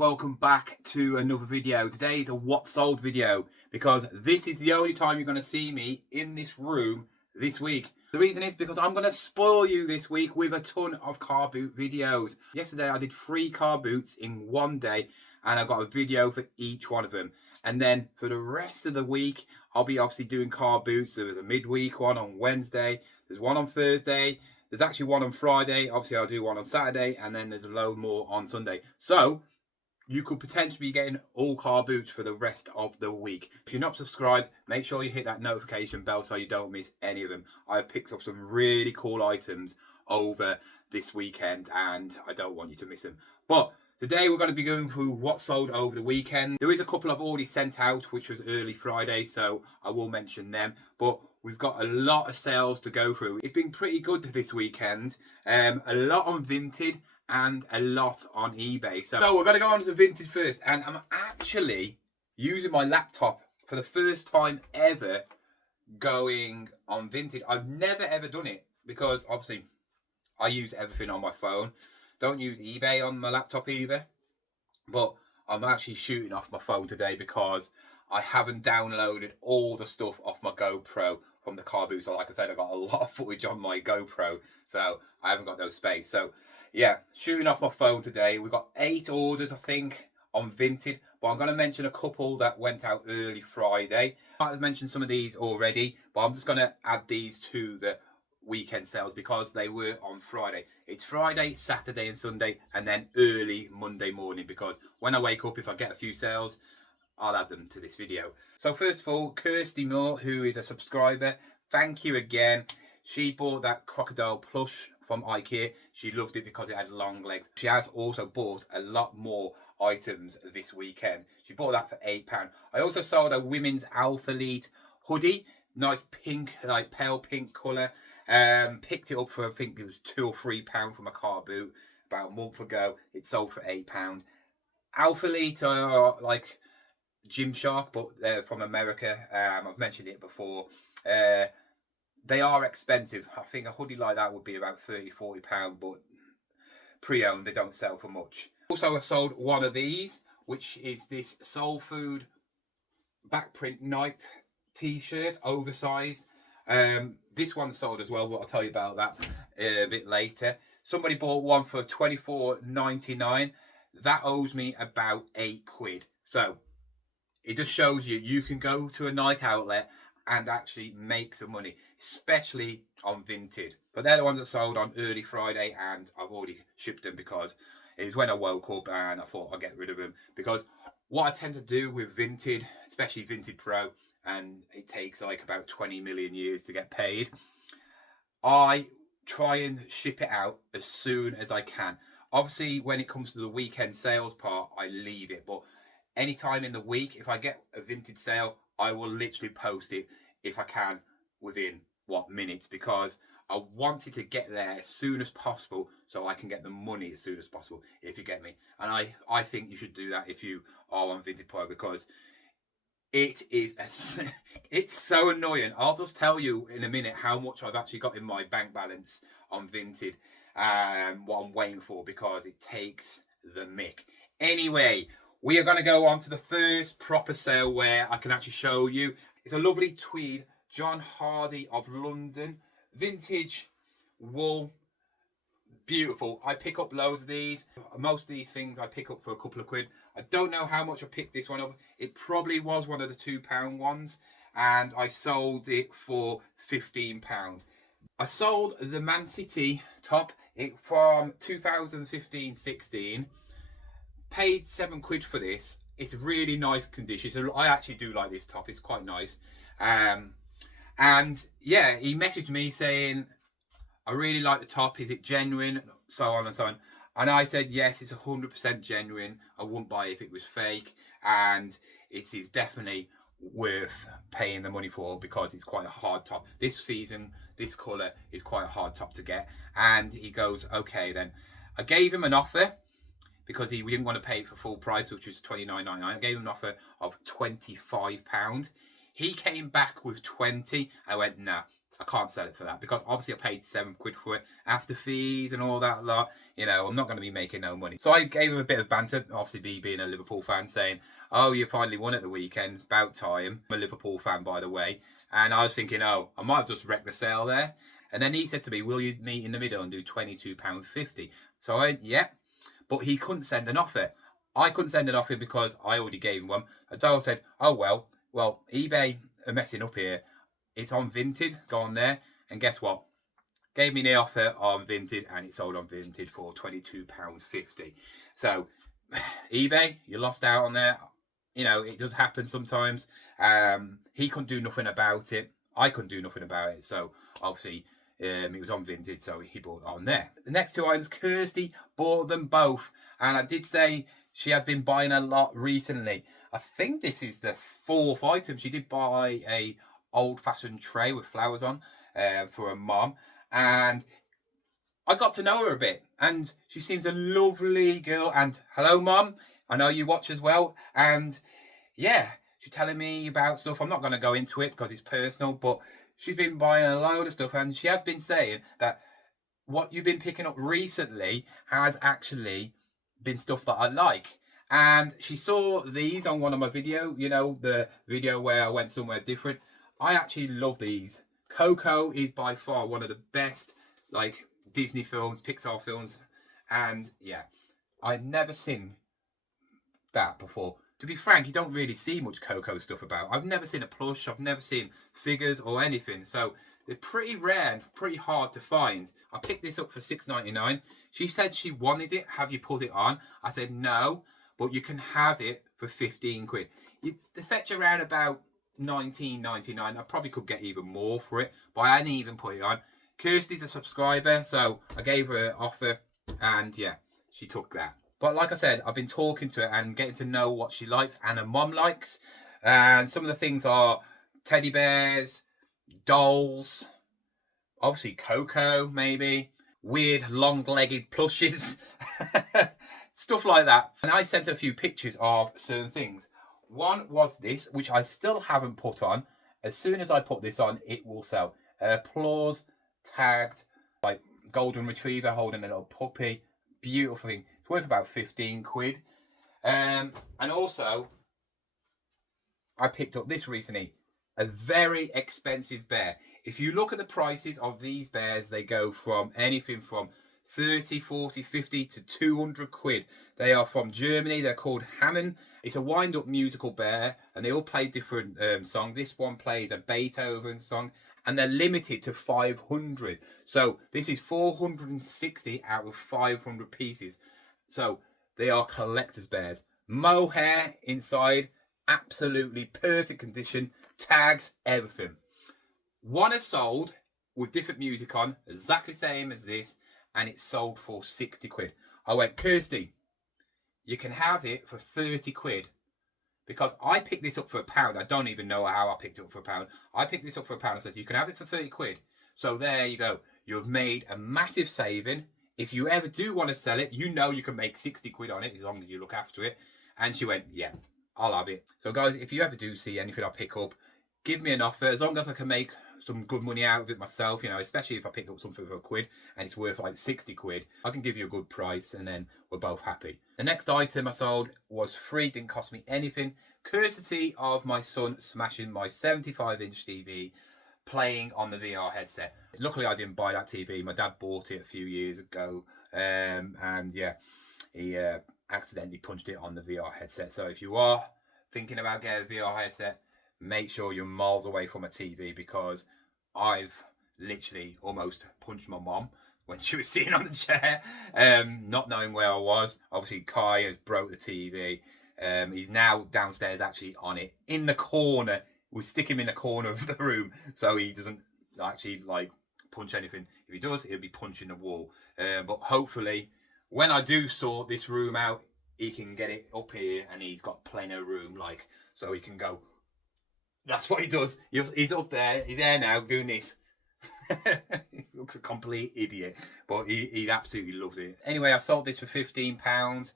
welcome back to another video. Today is a what sold video because this is the only time you're going to see me in this room this week. The reason is because I'm going to spoil you this week with a ton of car boot videos. Yesterday I did 3 car boots in one day and I got a video for each one of them. And then for the rest of the week I'll be obviously doing car boots. There was a midweek one on Wednesday, there's one on Thursday, there's actually one on Friday, obviously I'll do one on Saturday, and then there's a load more on Sunday. So you could potentially be getting all car boots for the rest of the week. If you're not subscribed, make sure you hit that notification bell so you don't miss any of them. I've picked up some really cool items over this weekend and I don't want you to miss them. But today we're going to be going through what sold over the weekend. There is a couple I've already sent out, which was early Friday, so I will mention them. But we've got a lot of sales to go through. It's been pretty good this weekend. A lot on Vinted and a lot on eBay. So we're going to go on to Vinted first. And I'm actually using my laptop for the first time ever going on Vinted. I've never ever done it because obviously I use everything on my phone. Don't use eBay on my laptop either. But I'm actually shooting off my phone today because I haven't downloaded all the stuff off my GoPro from the car boot. So like I said, I got a lot of footage on my GoPro, so I haven't got no space. So yeah, shooting off my phone today. We've got 8 orders, I think, on Vinted, but I'm going to mention a couple that went out early Friday. I've mentioned some of these already, but I'm just going to add these to the weekend sales because they were on Friday. It's Friday, Saturday and Sunday, and then early Monday morning, because when I wake up, if I get a few sales, I'll add them to this video. So first of all, Kirsty Moore, who is a subscriber, thank you again. She bought that crocodile plush from IKEA. She loved it because it had long legs. She has also bought a lot more items this weekend. She bought that for £8. I also sold a women's Alpha Elite hoodie, nice pink, like pale pink colour. Picked it up for, I think it was £2 or £3 from a car boot about a month ago. It sold for £8. Alpha Elite are like Gymshark, but they're from America. I've mentioned it before. They are expensive. I think a hoodie like that would be about £30-40, but pre-owned they don't sell for much. Also, I sold one of these, which is this Soul Food backprint night t-shirt, oversized. This one sold as well, but I'll tell you about that a bit later. Somebody bought one for £24.99. That owes me about £8. So it just shows you can go to a Nike outlet and actually make some money, especially on Vinted. But they're the ones that sold on early Friday, and I've already shipped them because it was when I woke up and I thought I'd get rid of them. Because what I tend to do with Vinted, especially Vinted Pro, and it takes like about 20 million years to get paid, I try and ship it out as soon as I can. Obviously, when it comes to the weekend sales part, I leave it. But anytime in the week, if I get a Vinted sale, I will literally post it if I can within minutes, because I wanted to get there as soon as possible so I can get the money as soon as possible, if you get me. And I think you should do that if you are on Vinted Pro, because it is it's so annoying. I'll just tell you in a minute how much I've actually got in my bank balance on Vinted, what I'm waiting for, because it takes the mick. Anyway, we are going to go on to the first proper sale where I can actually show you. It's a lovely tweed, John Hardy of London, vintage wool, beautiful. I pick up loads of these. Most of these things I pick up for a couple of quid. I don't know how much I picked this one up. It probably was one of the £2 ones, and I sold it for £15. I sold the Man City top from 2015-16. Paid £7 for this. It's really nice condition. So I actually do like this top. It's quite nice. And yeah, he messaged me saying, I really like the top. Is it genuine? So on and so on. And I said, yes, it's 100% genuine. I wouldn't buy it if it was fake. And it is definitely worth paying the money for, because it's quite a hard top. This season, this colour is quite a hard top to get. And he goes, okay then. I gave him an offer, because we didn't want to pay it for full price, which was £29.99. I gave him an offer of £25. He came back with 20. I went, no, I can't sell it for that, because obviously I paid £7 for it after fees and all that lot. You know, I'm not going to be making no money. So I gave him a bit of banter, obviously me being a Liverpool fan, saying, oh, you finally won at the weekend, about time. I'm a Liverpool fan, by the way. And I was thinking, oh, I might have just wrecked the sale there. And then he said to me, will you meet in the middle and do £22.50? So I went, yeah. But he couldn't send an offer. I couldn't send an offer because I already gave him one. And so I said, oh, well, eBay are messing up here. It's on Vinted, go on there. And guess what? Gave me the offer on Vinted and it sold on Vinted for £22.50. So eBay, you lost out on there. You know, it does happen sometimes. He couldn't do nothing about it. I couldn't do nothing about it. So obviously it was on Vinted, so he bought it on there. The next two items, Kirsty bought them both. And I did say she has been buying a lot recently. I think this is the fourth item. She did buy a old-fashioned tray with flowers on for her mom. And I got to know her a bit. And she seems a lovely girl. And hello, Mom. I know you watch as well. And yeah, she's telling me about stuff. I'm not going to go into it because it's personal. But she's been buying a load of stuff. And she has been saying that what you've been picking up recently has actually been stuff that I like. And she saw these on one of my videos, you know, the video where I went somewhere different. I actually love these. Coco is by far one of the best, like, Disney films, Pixar films. And yeah, I've never seen that before. To be frank, you don't really see much Coco stuff about. I've never seen a plush. I've never seen figures or anything. So they're pretty rare and pretty hard to find. I picked this up for £6.99. She said she wanted it. Have you put it on? I said no, but you can have it for 15 quid. They fetch around about £19.99. I probably could get even more for it, but I hadn't even put it on. Kirsty's a subscriber, so I gave her an offer, and yeah, she took that. But like I said, I've been talking to her and getting to know what she likes and her mom likes. And some of the things are teddy bears, dolls, obviously Coco, maybe, weird long-legged plushes, stuff like that. And I sent her a few pictures of certain things. One was this, which I still haven't put on. As soon as I put this on, it will sell. Applause, tagged, like golden retriever holding a little puppy. Beautiful thing. It's worth about 15 quid. And also, I picked up this recently. A very expensive bear. If you look at the prices of these bears, they go from anything from 30, 40, 50 to 200 quid. They are from Germany. They're called Hammond. It's a wind-up musical bear, and they all play different songs. This one plays a Beethoven song, and they're limited to 500. So this is 460 out of 500 pieces. So they are collector's bears. Mohair inside, absolutely perfect condition. Tags, everything. One is sold with different music on, exactly same as this, and it's sold for 60 quid. I went, Kirsty, you can have it for 30 quid. Because I picked this up for £1. I don't even know how I picked it up for £1. I picked this up for £1. I said, you can have it for 30 quid. So there you go. You've made a massive saving. If you ever do want to sell it, you know you can make 60 quid on it as long as you look after it. And she went, yeah, I'll have it. So guys, if you ever do see anything I pick up, give me an offer. As long as I can make some good money out of it myself, you know, especially if I pick up something for £1 and it's worth like 60 quid, I can give you a good price and then we're both happy. The next item I sold was free, didn't cost me anything, courtesy of my son smashing my 75-inch TV playing on the VR headset. Luckily I didn't buy that TV. My dad bought it a few years ago, and yeah, he accidentally punched it on the VR headset. So if you are thinking about getting a VR headset, make sure you're miles away from a TV, because I've literally almost punched my mom when she was sitting on the chair, not knowing where I was. Obviously, Kai has broke the TV. He's now downstairs actually on it, in the corner. We stick him in the corner of the room so he doesn't actually like punch anything. If he does, he'll be punching the wall. But hopefully, when I do sort this room out, he can get it up here and he's got plenty of room, like, so he can go. That's what he does. He's up there. He's there now doing this. He looks a complete idiot, but he absolutely loves it. Anyway, I sold this for £15.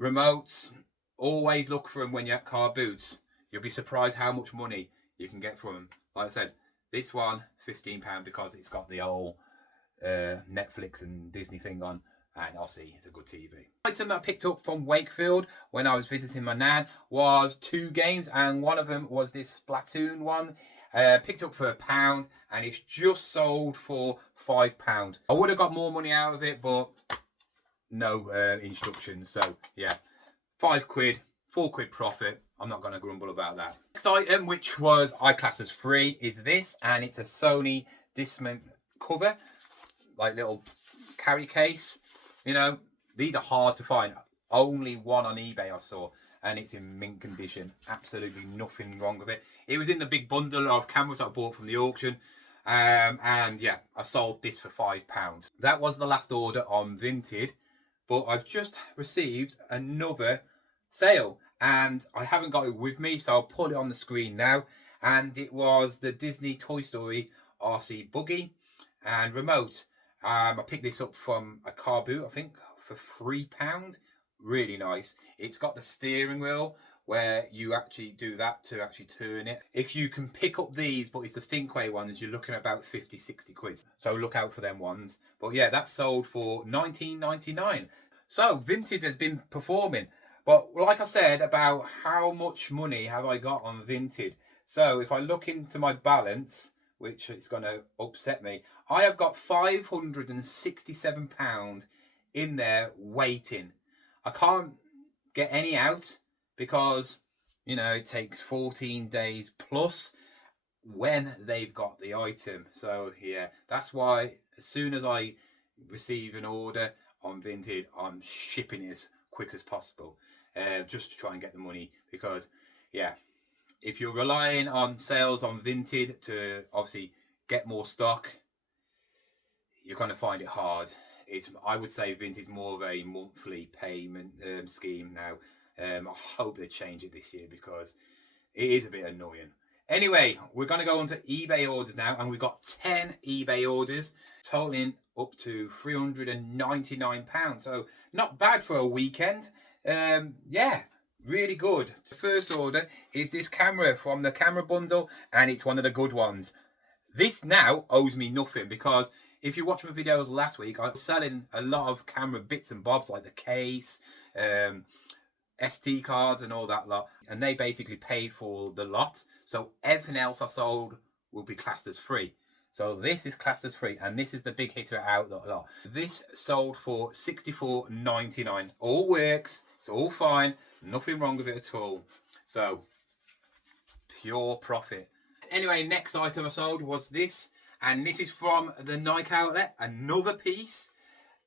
Remotes, always look for them when you're at Car Boots. You'll be surprised how much money you can get from them. Like I said, this one, £15 because it's got the old Netflix and Disney thing on. and obviously it's a good TV. The item I picked up from Wakefield when I was visiting my nan was 2 games, and one of them was this Splatoon one. Picked up for £1, and it's just sold for £5. I would have got more money out of it, but no instructions. So yeah, £5, £4 profit. I'm not going to grumble about that. Next item, which was I class as free, is this, and it's a Sony Discman cover, like little carry case. You know, these are hard to find. Only one on eBay I saw, and it's in mint condition. Absolutely nothing wrong with it. It was in the big bundle of cameras I bought from the auction. And yeah, I sold this for £5. That was the last order on Vinted, but I've just received another sale, and I haven't got it with me, so I'll put it on the screen now. And it was the Disney Toy Story RC buggy and remote. I picked this up from a car boot, I think, for £3. Really nice. It's got the steering wheel where you actually do that to actually turn it. If you can pick up these, but it's the Thinkway ones, you're looking at about 50-60 quid. So look out for them ones. But yeah, that's sold for £19.99. So Vinted has been performing. But like I said about how much money have I got on Vinted. So if I look into my balance, which is going to upset me, I have got £567 in there waiting. I can't get any out because, you know, it takes 14 days plus when they've got the item. So yeah, that's why as soon as I receive an order on Vinted, I'm shipping it as quick as possible, just to try and get the money. Because yeah, if you're relying on sales on Vinted to obviously get more stock, you're going to find it hard. I would say Vinted is more of a monthly payment scheme now. I hope they change it this year because it is a bit annoying. Anyway, we're going to go on to eBay orders now, and we've got 10 eBay orders totaling up to £399. So not bad for a weekend. Yeah, really good. The first order is this camera from the camera bundle, and it's one of the good ones. This now owes me nothing because if you watched my videos last week, I was selling a lot of camera bits and bobs like the case, SD cards and all that lot, and they basically paid for the lot. So everything else I sold will be classed as free. So this is classed as free, and this is the big hitter out of the lot. This sold for $64.99. All works, it's all fine, nothing wrong with it at all. So pure profit. Anyway, next item I sold was this, and this is from the Nike outlet, another piece,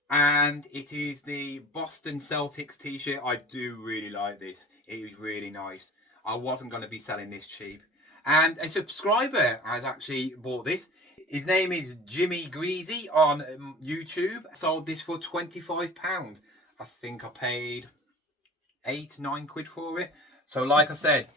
and it is the Boston Celtics t-shirt. I do really like this. It is really nice. I wasn't going to be selling this cheap, and a subscriber has actually bought this. His name is Jimmy Greasy on YouTube. I sold this for £25. I think I paid £8-9 for it. So like I said,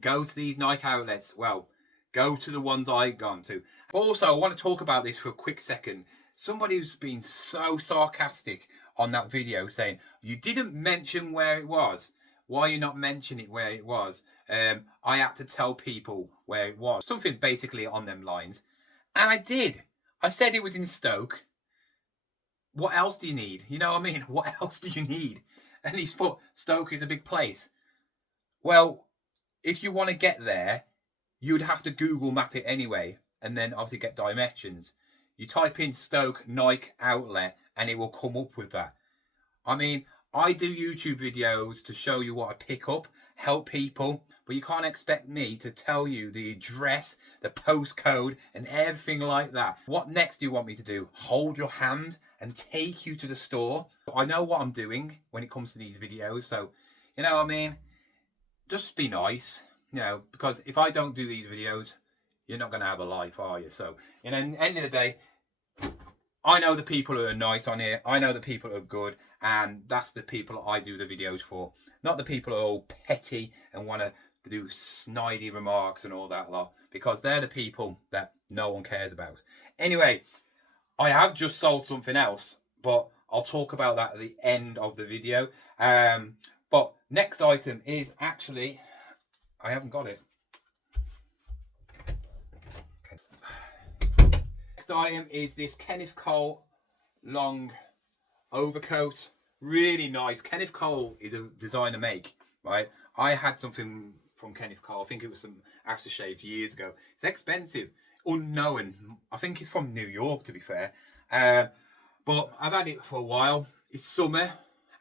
go to these Nike outlets. Well, go to the ones I've gone to. Also, I want to talk about this for a quick second. Somebody who's been so sarcastic on that video saying, you didn't mention where it was. Why are you not mentioning it where it was? I had to tell people where it was. Something basically on them lines. And I did. I said it was in Stoke. What else do you need? You know what I mean? What else do you need? And he's put, Stoke is a big place. Well, if you want to get there, you'd have to Google map it anyway, and then obviously get directions. You type in Stoke Nike outlet and it will come up with that. I mean, I do YouTube videos to show you what I pick up, help people, but you can't expect me to tell you the address, the postcode, and everything like that. What next do you want me to do? Hold your hand and take you to the store? I know what I'm doing when it comes to these videos, so, you know what I mean? Just be nice, you know, because if I don't do these videos, you're not going to have a life, are you? So, you know, at the end of the day, I know the people who are nice on here. I know the people who are good, and that's the people I do the videos for. Not the people who are all petty and want to do snidey remarks and all that lot, because they're the people that no one cares about. Anyway, I have just sold something else, but I'll talk about that at the end of the video. But next item is actually, I haven't got it. Next item is this Kenneth Cole long overcoat. Really nice. Kenneth Cole is a designer make, right? I had something from Kenneth Cole. I think it was some aftershave years ago. It's expensive. Unknown. I think it's from New York, to be fair. But I've had it for a while. It's summer,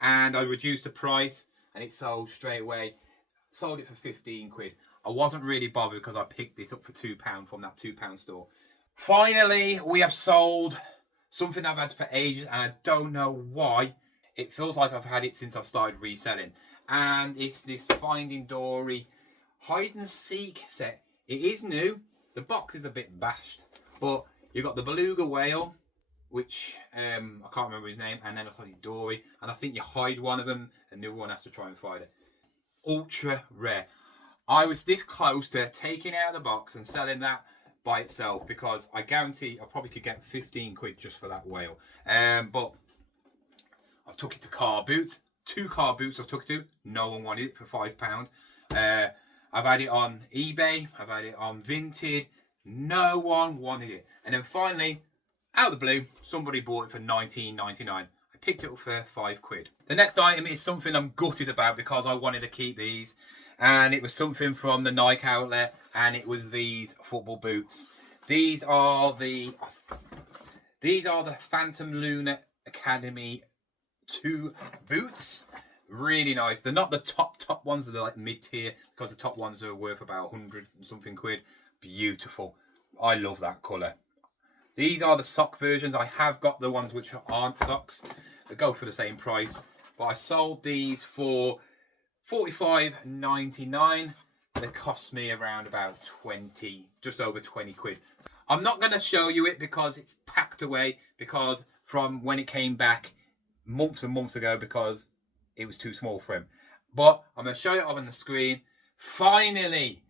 and I reduced the price, and it sold straight away. Sold it for 15 quid. I wasn't really bothered because I picked this up for £2 from that £2 store. Finally, we have sold something I've had for ages, and I don't know why. It feels like I've had it since I've started reselling. And it's this Finding Dory hide and seek set. It is new. The box is a bit bashed, but you've got the beluga whale, which I can't remember his name, and then I saw Dory, and I think you hide one of them and the other one has to try and find it. Ultra rare. I was this close to taking out the box and selling that by itself, because I guarantee I probably could get 15 quid just for that whale. But I've took it to Car Boots. 2 Car Boots I've took it to. No one wanted it for £5. I've had it on eBay. I've had it on Vinted. No one wanted it. And then finally, out of the blue, somebody bought it for £19.99. I picked it up for 5 quid. The next item is something I'm gutted about because I wanted to keep these. And it was something from the Nike outlet, and it was these football boots. These are the Phantom Lunar Academy 2 boots. Really nice. They're not the top ones, they're like mid-tier, because the top ones are worth about 100 and something quid. Beautiful. I love that colour. These are the sock versions. I have got the ones which aren't socks. They go for the same price, but I sold these for £45.99. They cost me around about 20, just over 20 quid. I'm not going to show you it because it's packed away, because from when it came back months and months ago, because it was too small for him. But I'm going to show it up on the screen. Finally,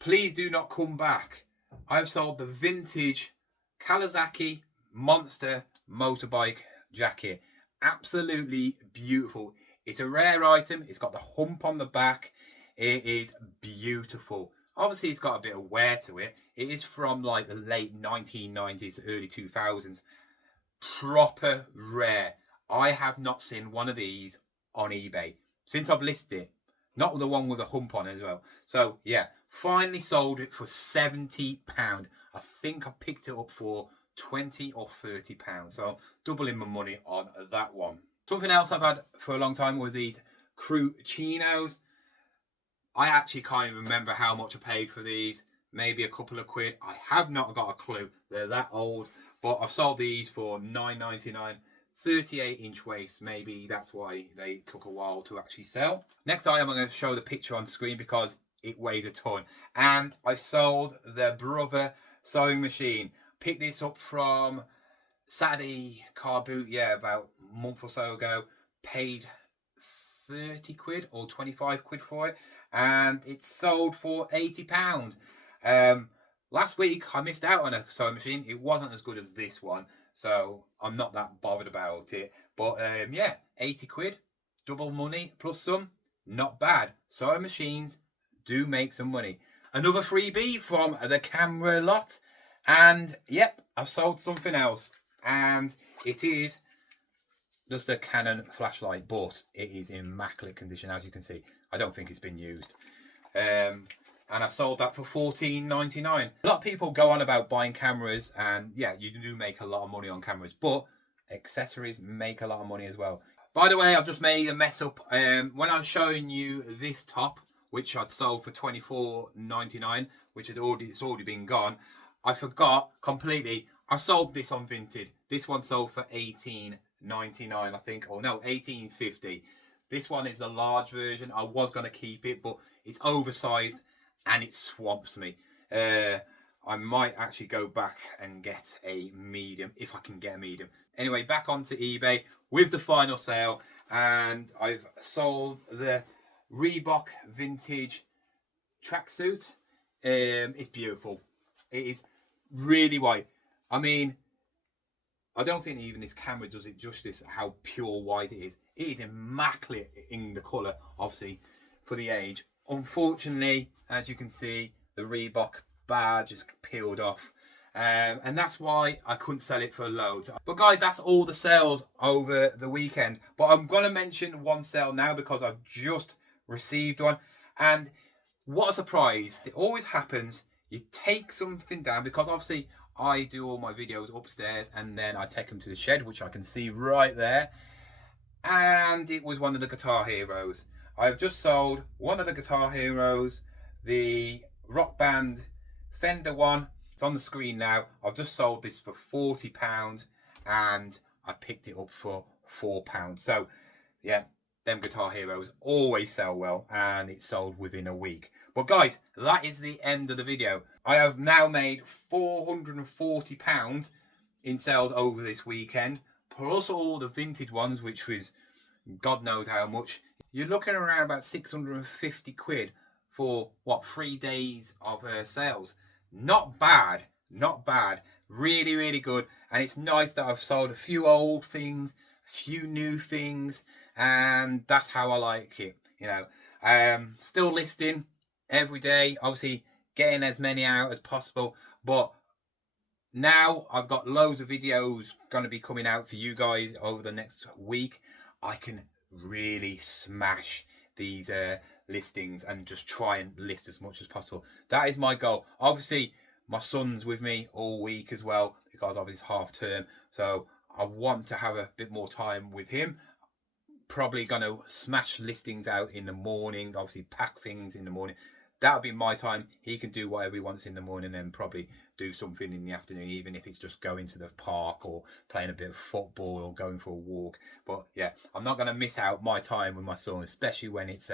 please do not come back. I've sold the vintage Kawasaki Monster motorbike jacket. Absolutely beautiful. It's a rare item. It's got the hump on the back. It is beautiful. Obviously, it's got a bit of wear to it. It is from like the late 1990s, early 2000s. Proper rare. I have not seen one of these on eBay since I've listed it. Not the one with a hump on it as well. So, yeah. Finally sold it for £70. I think I picked it up for £20 or £30. So, doubling my money on that one. Something else I've had for a long time were these crew chinos. I actually can't even remember how much I paid for these. Maybe a couple of quid. I have not got a clue. They're that old. But I've sold these for £9.99. 38-inch waist. Maybe that's why they took a while to actually sell. Next item, I'm going to show the picture on screen because it weighs a ton. And I sold the Brother sewing machine. Picked this up from Saturday Car Boot, about a month or so ago. Paid 30 quid or 25 quid for it, and it sold for £80. Last week I missed out on a sewing machine. It wasn't as good as this one, so I'm not that bothered about it. But 80 quid, double money plus some, not bad. Sewing machines do make some money. Another freebie from the camera lot, and yep, I've sold something else, and it is just a Canon flashlight, but it is in immaculate condition, as you can see. I don't think it's been used. And I sold that for £14.99. A lot of people go on about buying cameras, and yeah, you do make a lot of money on cameras, but accessories make a lot of money as well. By the way, I've just made a mess up. When I was showing you this top, which I'd sold for £24.99, which it's already been gone, I forgot completely. I sold this on Vinted. This one sold for £18.99, I think, or no, £18.50. This one is the large version. I was going to keep it, but it's oversized and it swamps me. I might actually go back and get a medium, if I can get a medium. Anyway, back onto eBay with the final sale, and I've sold the Reebok vintage tracksuit. It's beautiful. It is really white. I mean, I don't think even this camera does it justice how pure white it is. It is immaculate in the colour, obviously, for the age. Unfortunately, as you can see, the Reebok badge is peeled off. And that's why I couldn't sell it for loads. But guys, that's all the sales over the weekend. But I'm going to mention one sale now because I've just received one. And what a surprise. It always happens. You take something down, because obviously I do all my videos upstairs and then I take them to the shed, which I can see right there. And it was one of the Guitar Heroes. I've just sold one of the Guitar Heroes, the Rock Band Fender one. It's on the screen now. I've just sold this for £40 and I picked it up for £4. So yeah, them Guitar Heroes always sell well, and it's sold within a week. But guys, that is the end of the video. I have now made £440 in sales over this weekend, plus all the Vinted ones, which was God knows how much. You're looking around about 650 quid for what, 3 days of sales. Not bad, not bad. Really, really good. And it's nice that I've sold a few old things, a few new things, and that's how I like it. You know, still listing every day, obviously getting as many out as possible, but now I've got loads of videos going to be coming out for you guys over the next week. I can really smash these listings and just try and list as much as possible. That is my goal. Obviously, my son's with me all week as well, because obviously it's half term. So I want to have a bit more time with him. Probably going to smash listings out in the morning, obviously pack things in the morning. That'll be my time. He can do whatever he wants in the morning and probably do something in the afternoon, even if it's just going to the park or playing a bit of football or going for a walk. But yeah, I'm not going to miss out my time with my son, especially when it's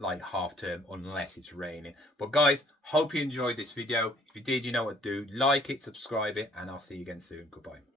like half term, unless it's raining. But guys, hope you enjoyed this video. If you did, you know what to do. Like it, subscribe it, and I'll see you again soon. Goodbye.